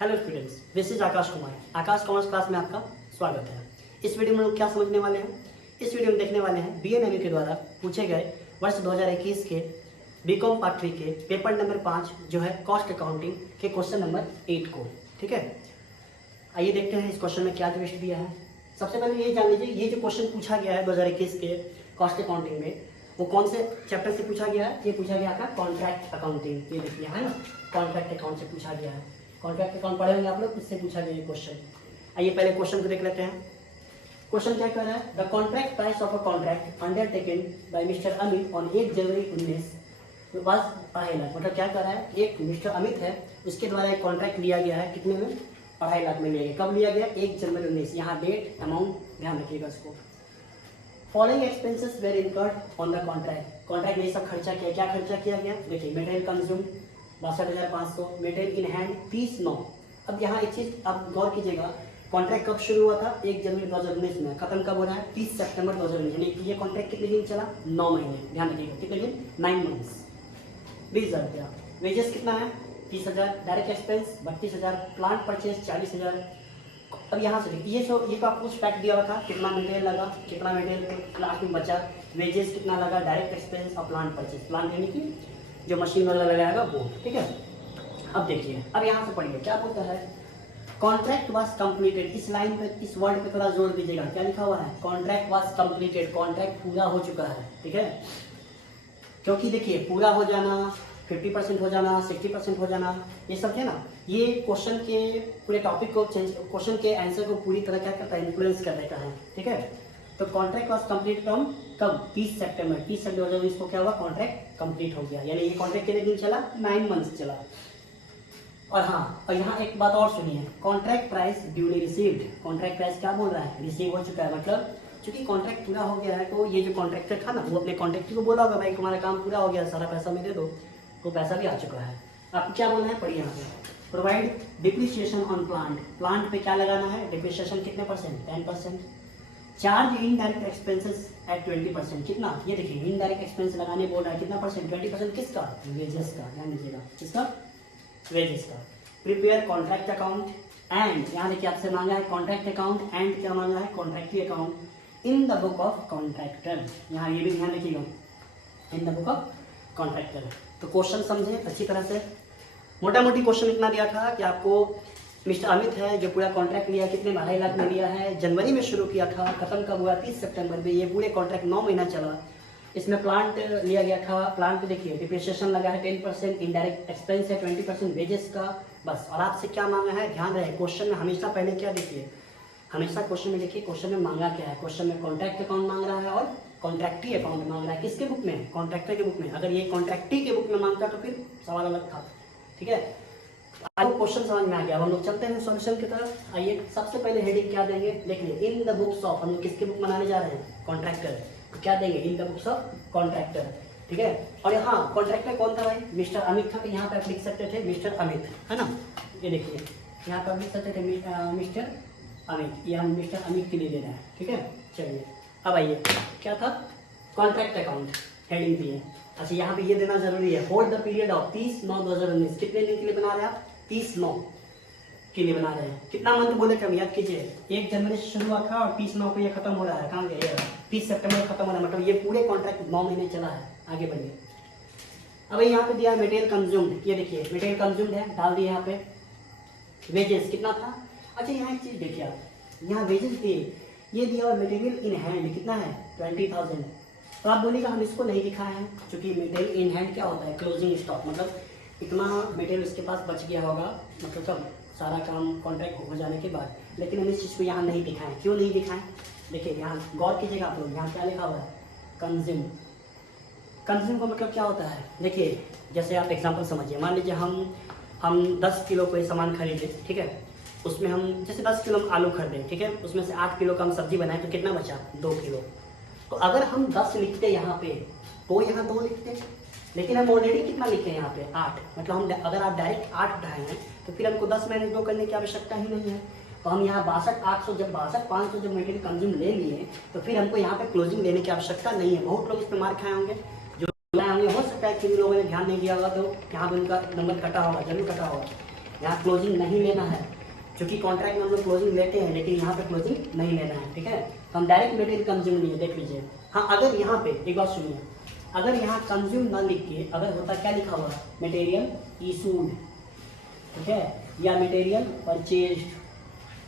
Hello students, this is Akash Kumar. Akash commerce class में आपका स्वागत है। इस वीडियो में लोग क्या समझने वाले हैं? इस वीडियो में देखने वाले हैं बीएनएमयू के द्वारा पूछे गए वर्ष 2021 के बीकॉम पार्ट 3 के पेपर नंबर 5 जो है कॉस्ट अकाउंटिंग के क्वेश्चन नंबर 8 को। ठीक है, आइए देखते हैं इस क्वेश्चन में क्या ट्विस्ट दिया है। सबसे पहले ये जान लीजिए, ये जो क्वेश्चन पूछा गया है 2021 के कॉस्ट अकाउंटिंग में, वो कौन से चैप्टर से पूछा गया है? ये पूछा गया था कॉन्ट्रैक्ट अकाउंटिंग। ये देखिए है ना, कॉन्ट्रैक्ट अकाउंट से पूछा गया है। कॉन्ट्रैक्ट अकाउंट पढ़े होंगे आप लोग, इससे पूछा गया ये क्वेश्चन। आइए पहले क्वेश्चन को देख लेते हैं। क्वेश्चन क्या कह रहा है? The contract price of a contract undertaken by mister Amit on 1 जनवरी 19 तो बस 2.5 लाख। मतलब क्या कर रहा है, एक मिस्टर अमित है, उसके द्वारा एक कॉन्ट्रैक्ट लिया गया है। कितने में? 2.5 लाख में लिया गया। कब लिया गया? 1 जनवरी 19। यहाँ डेट, अमाउंट ध्यान रखिएगा इसको। Following expenses were incurred on the contract. Contract में ये सब खर्चा किया। क्या खर्चा किया गया? देखिए, material consume 62,500, material in hand 30,900। अब यहाँ एक चीज आप गौर कीजिएगा, कॉन्ट्रैक्ट कब शुरू हुआ था? 1 जनवरी 2019 में। खत्म कब हो रहा है? 30 सितंबर 2019। यानी ये कॉन्ट्रैक्ट कितने दिन चला? 9 महीने। ध्यान रखिएगा, कितने दिन? 9 मंथ्स। 20,000 रुपया। वेजेस कितना है? 30,000। Direct expense 32,000। Plant purchase 40,000। अब यहाँ से देखिए, ये तो आपको फैक्ट दिया हुआ था, कितना मटेरियल लगा, कितना मटेरियल लास्ट में बचा, वेजेस कितना लगा, डायरेक्ट एक्सपेंस और प्लांट परचेज। प्लांट यानी कि जो मशीन वाला लगाएगा वो। ठीक है, अब देखिए, अब यहाँ से पढ़िए क्या बोलता है। Contract was completed. इस लाइन पे, इस वर्ड पे थोड़ा जोर दीजिएगा। क्या लिखा हुआ है? Contract was completed. कॉन्ट्रैक्ट पूरा हो चुका है। ठीक है, क्योंकि देखिए, पूरा हो जाना, 50% हो जाना, 60% हो जाना, ये सब है ना, ये क्वेश्चन के पूरे टॉपिक को चेंज, क्वेश्चन के आंसर को पूरी तरह क्या करता है? इन्फ्लुएंस कर देता है। ठीक है, तो कॉन्ट्रैक्ट वाज कंप्लीट कब? 30 सितंबर। 30 सितंबर 2019 को क्या हुआ? कॉन्ट्रैक्ट कंप्लीट हो गया। यानी ये कॉन्ट्रैक्ट कितने दिन चला? 9 मंथ्स चला। और हाँ, और यहाँ एक बात और सुनिए, contract price duly received. Contract price क्या बोल रहा है? रिसीव हो चुका है। मतलब चूंकि कॉन्ट्रैक्ट पूरा हो गया है, तो ये जो कॉन्ट्रैक्टर था ना, वो अपने कॉन्ट्रैक्टर को बोला होगा, भाई तुम्हारा काम पूरा हो गया, सारा पैसा मुझे दे दो। तो पैसा भी आ चुका है। आपको क्या बोलना है? पढ़िए यहाँ पे। Provide depreciation on plant. Plant पे क्या लगाना है? डिप्रिसिएशन कितने percent? 10%। Charge indirect expenses at 20%। कितना? ये देखिए, इनडायरेक्ट एक्सपेंस लगाने बोल रहा है। कितना परसेंट? 20%। किसका? वेजेस का। ध्यान दीजिएगा, किसका? वेजेस का। प्रिपेयर कॉन्ट्रैक्ट अकाउंट एंड, यहाँ देखिए आपसे मांगा है कॉन्ट्रैक्ट अकाउंट एंड क्या मांगा है? Contractee account in the book of contractor. यहाँ ये भी ध्यान रखिएगा, in the book of contractor. तो क्वेश्चन समझे अच्छी तरह से। मोटा मोटी क्वेश्चन इतना दिया था कि आपको मिस्टर अमित है जो पूरा कॉन्ट्रैक्ट लिया, कितने? 2.5 लाख में लिया है। जनवरी में शुरू किया था, खत्म कब हुआ? 30 सितंबर में। ये पूरे कॉन्ट्रैक्ट 9 महीना चला। इसमें प्लांट लिया गया था। प्लांट पे देखिए डिप्रिसिएशन लगा है 10%, इनडायरेक्ट एक्सपेंस है 20% वेजेस का। बस। और आपसे क्या मांगा है? ध्यान रहे, क्वेश्चन में हमेशा पहले क्या देखिए, हमेशा क्वेश्चन में देखिए, क्वेश्चन में मांगा क्या है। क्वेश्चन में कॉन्ट्रैक्ट अकाउंट मांग रहा है और कॉन्ट्रैक्टी अकाउंट मांग रहा है। किसके बुक में? कॉन्ट्रैक्टर के बुक में। अगर ये कॉन्ट्रैक्टी के बुक में मांगता तो फिर सवाल अलग था। ठीक है, आपको क्वेश्चन समझ में आ गया। अब हम लोग चलते हैं सॉल्यूशन की तरफ। आइए, सबसे पहले हेडिंग क्या देंगे देख लिए, इन द बुक्स ऑफ। हम लोग किसके बुक बनाने जा रहे हैं? कॉन्ट्रैक्टर। तो क्या देंगे? In the books of contractor. ठीक है, और यहाँ कॉन्ट्रैक्टर कौन था भाई? मिस्टर अमित था। तो यहाँ पे आप लिख सकते थे मिस्टर अमित, है ना। ये देखिए, यहाँ पर लिख सकते थे मिस्टर अमित। ये हम मिस्टर अमित के लिए दे रहे हैं। ठीक है, चलिए अब आइए, क्या था? कॉन्ट्रैक्ट अकाउंट हेडिंग दी है। अच्छा, यहाँ पे ये देना जरूरी है, होल्ड द पीरियड ऑफ 30/9/2019। कितने दिन के लिए बना रहे हैं आप? 30/9 के लिए बना रहे हैं। कितना मंथ बोले थे हम? याद कीजिए, 1 जनवरी से शुरू हुआ था और 30/9 को ये खत्म हो रहा है। कहाँ गया? 30 सितंबर खत्म हो रहा है। मतलब ये पूरे कॉन्ट्रैक्ट 9 महीने चला है। आगे बढ़िए। अब यहाँ पे दिया है मटेरियल कंज्यूम्ड। ये देखिए, मटेरियल कंज्यूम्ड है, डाल दिए यहाँ पे। वेजेस कितना था? अच्छा, यहाँ एक चीज देखिए आप, यहाँ वेजेस दिए, ये दिया हुआ मटेरियल इन हैंड कितना है? 20,000। तो आप बोलिएगा हम इसको नहीं दिखाए हैं, क्योंकि मटेरियल इन हैंड क्या होता है? Closing stock. मतलब इतना मटेरियल उसके पास बच गया होगा, मतलब कब? सारा काम कॉन्ट्रैक्ट हो जाने के बाद। लेकिन हम इस चीज़ को यहाँ नहीं दिखाएं। क्यों नहीं दिखाएं? देखिए, यहाँ गौर कीजिएगा आप लोग, यहाँ क्या लिखा हुआ है? कंज्यूम। कंज्यूम का मतलब क्या होता है? देखिए, जैसे आप एग्जाम्पल समझिए, मान लीजिए हम 10 किलो कोई सामान खरीदे। ठीक है, उसमें हम जैसे 10 किलो हम आलू खरीदें। ठीक है, उसमें से 8 किलो का हम सब्जी बनाए, तो कितना बचा? 2 किलो। तो अगर हम 10 लिखते यहाँ पे, तो यहाँ 2 लिखते, लेकिन हम ऑलरेडी कितना लिखे हैं यहाँ पे? 8। मतलब हम अगर आप डायरेक्ट 8 उठाए हैं, तो फिर हमको 10 माइनस 2 करने की आवश्यकता ही नहीं है। तो हम यहाँ 62,800 जब 62,500 जब मटेरियल कंज्यूम ले लिए, तो फिर हमको यहाँ पे क्लोजिंग लेने की आवश्यकता नहीं है। बहुत लोग इस पर मार खाए होंगे, जो होंगे, हो सकता है कि लोगों ने ध्यान नहीं दिया होगा, तो यहाँ पे उनका नंबर कटा होगा, जरूर कटा होगा। यहाँ क्लोजिंग नहीं लेना है, क्योंकि कॉन्ट्रैक्ट में हम लोग क्लोजिंग लेते हैं लेकिन यहाँ पे क्लोजिंग नहीं लेना है, ठीक है। तो हम डायरेक्ट मटेरियल कंज्यूम नहीं है, देख लीजिए। हाँ, अगर यहाँ पे एक बात सुनिए, अगर यहाँ कंज्यूम ना लिख के अगर होता क्या लिखा हुआ, मटेरियल इशूड, ठीक है, या मटेरियल परचेज्ड,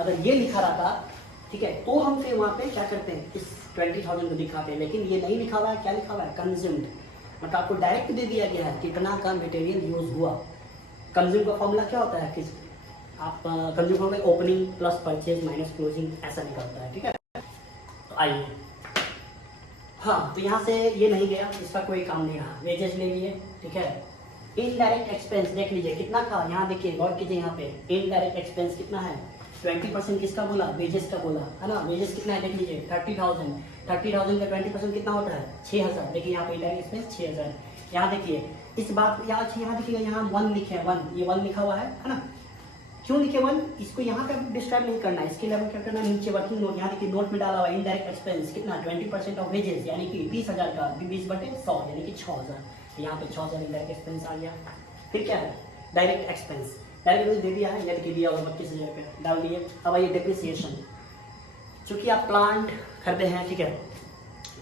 अगर ये लिखा रहता, ठीक है, तो हम फिर वहाँ पे क्या करते हैं, इस 20,000 को दिखाते हैं। लेकिन ये नहीं लिखा हुआ है, क्या लिखा हुआ है, कंज्यूम्ड, मतलब आपको डायरेक्ट दे दिया गया है कितना का मटेरियल यूज हुआ। कंज्यूम का फॉर्मूला क्या होता है कि आप consume formula opening plus purchase minus closing ऐसा निकलता है, ठीक है। तो आइए, हाँ, तो यहाँ से ये नहीं गया, इसका कोई काम नहीं रहा, वेजेस ले लिए, ठीक है। इनडायरेक्ट एक्सपेंस देख लीजिए कितना था, यहाँ देखिए गौर कीजिए, यहाँ पे इनडायरेक्ट एक्सपेंस कितना है, 20% किसका बोला, वेजेस का बोला है ना। वेजेस कितना है देख लीजिए, 30,000 का 20% कितना होता है, 6,000। देखिए यहाँ पे इनडायरेक्ट एक्सपेंस 6,000। यहाँ देखिए इस बात, यहाँ देखिएगा, यहाँ 1 लिखे हैं, 1, ये 1 लिखा हुआ है ना। क्यों लिखे 1, इसको यहाँ पे डिस्क्राइब नहीं करना है, इसके लिए क्या करना, नीचे वर्किंग नोट, यहाँ देखिए नोट में डाला हुआ इनडायरेक्ट एक्सपेंस कितना, 20% ऑफ वेजेस, यानी कि 30,000 का 20/100 यानी कि 6,000। यहाँ पे 6,000 इनडायरेक्ट एक्सपेंस आ गया। फिर क्या है, डायरेक्ट एक्सपेंस, डायरेक्ट दे दिया है, यानी कि दिया हुआ 32,000 रुपये डाल दिए। अब आइए डिप्रिसिएशन, चूँकि आप प्लांट खरीदे हैं, ठीक है,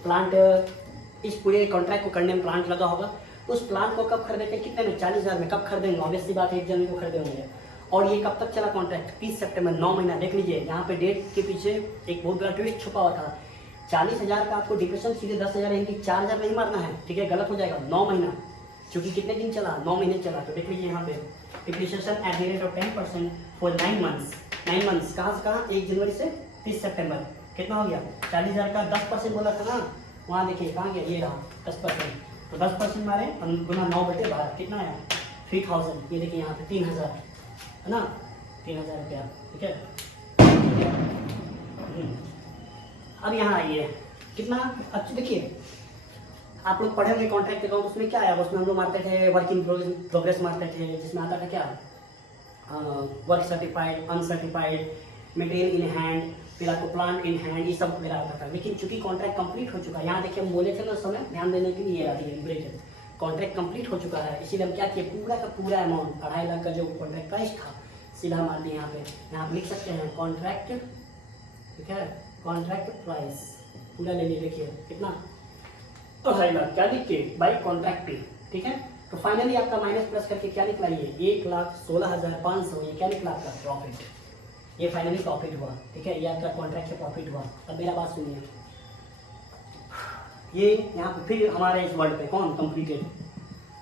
प्लांट इस पूरे कॉन्ट्रैक्ट को करने में प्लांट लगा होगा, तो उस प्लांट को कब खरीदेंगे, कितने में, 40,000 में। कब खरीदेंगे, ऑब्वियस सी बात है 1 जनवरी को खरीदे होंगे। और ये कब तक चला कॉन्ट्रैक्ट, 30 सितंबर, 9 महीना। देख लीजिए यहाँ पे डेट के पीछे एक बहुत बड़ा ट्विस्ट छुपा हुआ था। 40,000 का आपको डिप्रेशन सीधे 10,000 यानी कि 4,000 नहीं मारना है, ठीक है, गलत हो जाएगा। 9 महीना, क्योंकि कितने दिन चला, 9 महीने चला। तो देख लीजिए यहाँ पे depreciation at the rate of 10% for 9 months. 9 months कहाँ से कहाँ, 1 जनवरी से 30 सितंबर। कितना हो गया, 40,000 का 10% बोला था ना, वहाँ देखिए कहाँ गया, ये रहा 10%। तो 10% मारे गुना 9/12 कितना है, 3,000। ये देखिए यहाँ पे 3,000 है ना, 3,000 रुपया, ठीक है। अब यहाँ आइए कितना, अच्छा देखिए आप लोग पढ़े होंगे कॉन्ट्रैक्ट अकाउंट, उसमें क्या आया, उसमें हम लोग मारते थे वर्किंग प्रोग्रेस मारते थे, जिसमें आता था क्या, work certified, uncertified, material in hand, फिर आपको प्लांट इन हैंड, ये सब मेरा आता था। लेकिन चूंकि कॉन्ट्रैक्ट कंप्लीट हो चुका है, यहाँ देखिए हम बोले थे ना उस समय, ध्यान देने के लिए आती है ब्रेक, कॉन्ट्रैक्ट कंप्लीट हो चुका है, इसीलिए हम क्या किए, पूरा का पूरा अमाउंट 2.5 लाख का जो कॉन्ट्रैक्ट प्राइस था सीधा मार दिए यहाँ पे। यहाँ पे लिख सकते हैं कॉन्ट्रैक्ट, ठीक है, कॉन्ट्रैक्ट प्राइस पूरा ले लीजिए, देखिए कितना, 2.5 लाख, क्या लिख के, बाई कॉन्ट्रैक्ट, ठीक है। तो फाइनली आपका माइनस प्लस करके क्या निकला, ये 1,16,500, ये क्या निकला आपका प्रॉफिट, ये फाइनली प्रॉफिट हुआ, ठीक है, ये आपका कॉन्ट्रैक्ट से प्रॉफिट हुआ। अब मेरा बात सुनिए, ये यहाँ पे फिर हमारे इस वर्ड पे कौन कंप्लीटेड,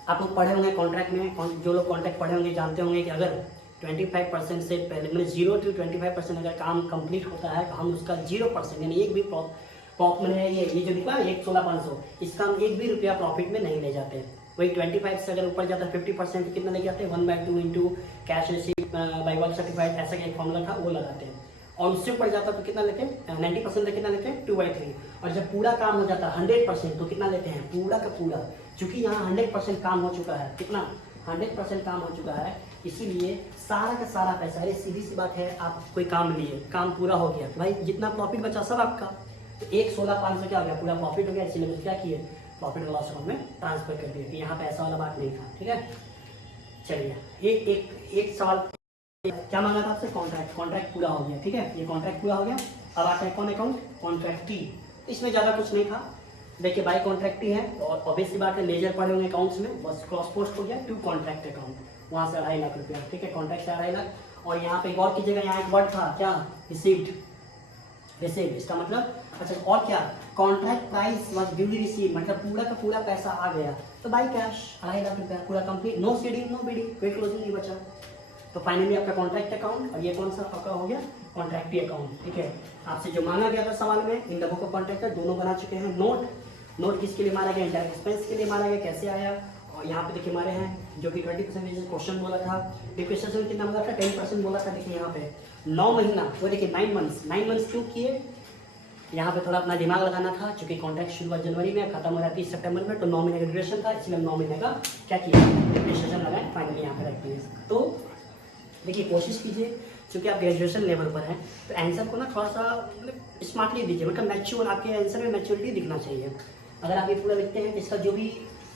आप लोग पढ़े होंगे कॉन्ट्रैक्ट में, जो लोग कॉन्ट्रैक्ट पढ़े होंगे जानते होंगे कि अगर 25% से पहले, मतलब 0 to 25% अगर काम कंप्लीट होता है तो हम उसका 0% यानी एक भी प्रॉफिट में है, ये जो दिखा 1,16,500, इसका हम 1 भी रुपया प्रॉफिट में नहीं ले जाते। वही 25 से अगर ऊपर जाता है 50% कितना ले जाते हैं, 1/2 into cash receive by work certified, ऐसा का एक फॉर्मूला था वो लगाते हैं। और उससे ऊपर जाता तो कितना लेते हैं, 90% से कितना लेते हैं, 2/3। और जब पूरा काम हो जाता है 100% तो कितना लेते हैं, पूरा का पूरा। चूंकि यहाँ 100% काम हो चुका है, कितना 100% काम हो चुका है, इसीलिए सारा का सारा पैसा, अरे सीधी सी बात है, आप कोई काम लिए, काम पूरा हो गया, भाई जितना प्रॉफिट बचा सब आपका, तो 1,16,500 क्या हो गया, पूरा प्रॉफिट हो गया। इसीलिए क्या किए, प्रॉफिट और लॉस अकाउंट में ट्रांसफर कर दिया कि यहाँ पे ऐसा वाला बात नहीं था, ठीक है। चलिए एक सवाल क्या मांगा था आपसे, कॉन्ट्रैक्ट पूरा हो गया, ठीक है, ये कॉन्ट्रैक्ट पूरा हो गया। अब आता है कौन अकाउंट, कॉन्ट्रैक्टी। इसमें ज़्यादा कुछ नहीं था, देखिए बाई कॉन्ट्रैक्टी है, और ऑब्वियसली बात है लेजर पढ़े होंगे अकाउंट्स में, बस क्रॉस पोस्ट हो गया टू कॉन्ट्रैक्ट अकाउंट, वहाँ से 2.5 लाख रुपया, ठीक है, कॉन्ट्रैक्ट से 2.5 लाख। और यहाँ पे गौर कीजिएगा, यहाँ एक वर्ड था क्या, रिसीव्ड, रिसीव, इसका मतलब अच्छा, और क्या, contract price was duly receive, मतलब पूरा का पूरा पैसा आ गया, तो बाई कैश 2.5 लाख रुपया पूरा complete, no seeding no bidding, कोई क्लोजिंग नहीं बचा। तो फाइनली आपका कॉन्ट्रैक्ट अकाउंट, और ये कौन सा आपका हो गया, कॉन्ट्रैक्टी अकाउंट, ठीक है। आपसे जो मांगा गया था सवाल में, इन डबो को कॉन्ट्रैक्टर दोनों बना चुके हैं। नोट किसके लिए मारा गया, इंडायरेक्ट एक्सपेंस के लिए मारा गया, कैसे आया, और यहाँ पे देखिए हमारे हैं जो कि 20% क्वेश्चन बोला था, डिप्रिसिएशन कितना बोला था, 10% बोला था। देखिए यहाँ पे 9 महीना, वो देखिए 9 मंथ्स क्यों किए, यहाँ पे थोड़ा अपना दिमाग लगाना था, क्योंकि कॉन्ट्रैक्ट शुरुआत जनवरी में, खत्म हो रहा 30 सितंबर में, तो 9 महीने का ड्यूरेशन था, इसलिए 9 महीने का क्या किया, डिप्रिसिएशन लगाए, फाइनली यहाँ पे रखते हैं। तो देखिए कोशिश कीजिए, क्योंकि आप ग्रेजुएशन लेवल पर हैं, तो आंसर को ना थोड़ा सा मतलब स्मार्टली दीजिए, मतलब मैच्योर, आपके आंसर में मैच्योरिटी दिखना चाहिए। अगर आप ये पूरा लिखते हैं, इसका जो भी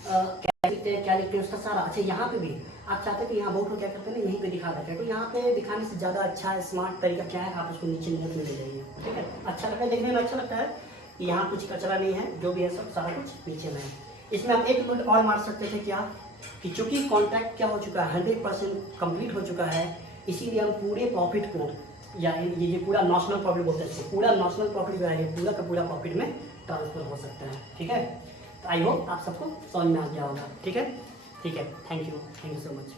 क्या लिखते हैं उसका सारा, अच्छा यहाँ पे भी आप चाहते हैं कि यहाँ बोर्ड को क्या करते हैं ना यहीं पे दिखा देते हैं, तो यहाँ पे दिखाने से ज़्यादा अच्छा स्मार्ट तरीका क्या है, आप उसको नीचे नोट में ले जाइए, ठीक है। अच्छा लगता है, देखने में अच्छा लगता है कि यहाँ कुछ कचरा नहीं है, जो भी है सब सारा कुछ नीचे में है। इसमें हम एक नोट और मार सकते थे क्या, कि चूंकि कॉन्ट्रैक्ट क्या हो चुका है, 100% कंप्लीट हो चुका है, इसीलिए हम पूरे प्रॉफिट को या ये पूरा नेशनल प्रॉफिट बोलते हैं, पूरा नेशनल प्रॉफिट जो है पूरा का पूरा प्रॉफिट में ट्रांसफर हो सकता है, ठीक है। तो आई होप आप सबको समझ में आ गया होगा, ठीक है। Thank you so much.